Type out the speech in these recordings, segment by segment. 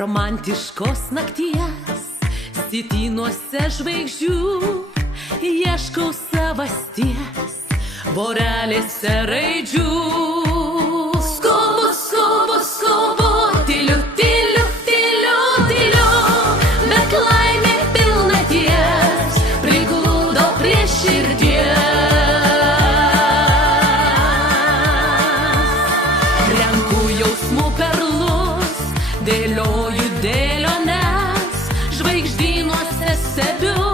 romantiškos nakties, sitynuose žvaigždžių, ieškau savasties, vorelėse raidžių. Skubu, skubu, skubu, tyliu, tyliu, tyliu, tyliu, bet laimė pilnaties prigludo prie širdies. Renku jausmų perlus, dėlioju dėliones, žvaigždynuose stebiu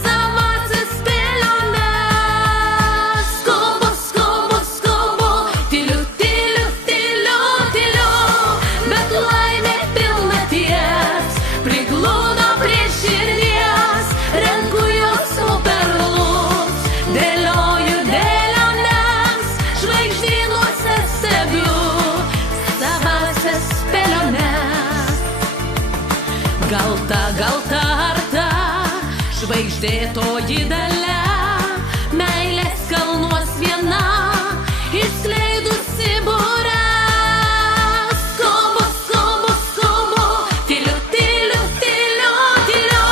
savąsias spėliones. Skubu, skubu, skubu, tyliu, tyliu, tyliu, tyliu, bet laimė pilnaties prigludo prie širdies. Renku jausmų perlus, dėlioju dėliones, žvaigždynuose stebiu savąsias spėliones. Gal ta ar ta žvaigždė toji dalia, meilės kalnuos viena išskleidusi būres. Skubu, skubu, skubu, tyliu, tyliu, tyliu, tyliu,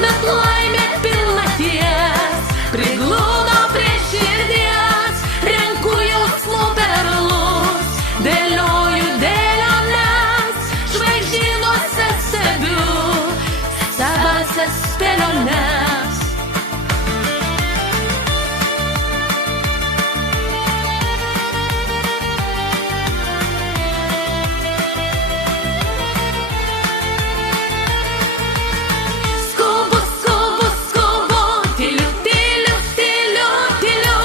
bet laimė pilnaties prigludo prie širdies. Renku jausmų perlus, dėlioju dėliones, žvaigždynuose stebiu savąsias spėliones. Skubu, skubu, skubu, tyliu, tyliu, tyliu, tyliu,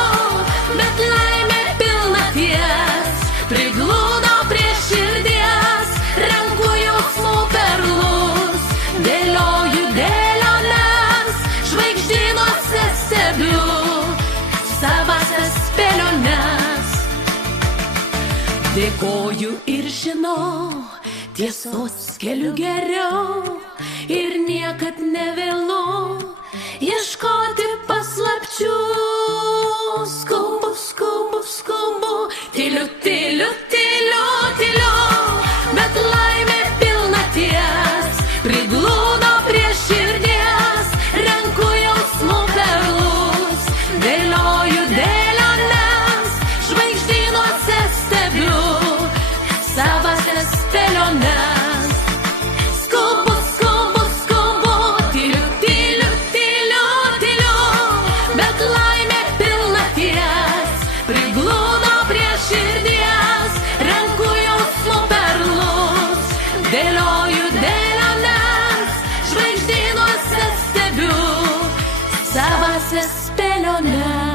bet laimė pilnaties prigludo prie širdies. Renku jausmų perlus, dėlioju dėliones, žvaigždynuose stebiu savąsias spėliones. Dėkoju ir žinau, tiesos keliu geriau, ir niekad nevėlu ieškoti paslapčių. Skubu, skubu, skubu, tyliu, tyliu, tyliu, tyliu, bet laimė pilnaties prigludo prie širdies. Renku jausmų perlus, dėlioju dėliones, žvaigždynuose stebiu savąsias spėliones. Skubu, skubu, skubu, tyliu, tyliu, tyliu, tyliu, bet laimė pilnaties prigludo prie širdies. Renku jausmų perlus, dėlioju dėliones, žvaigždynuose stebiu savąsias spėliones.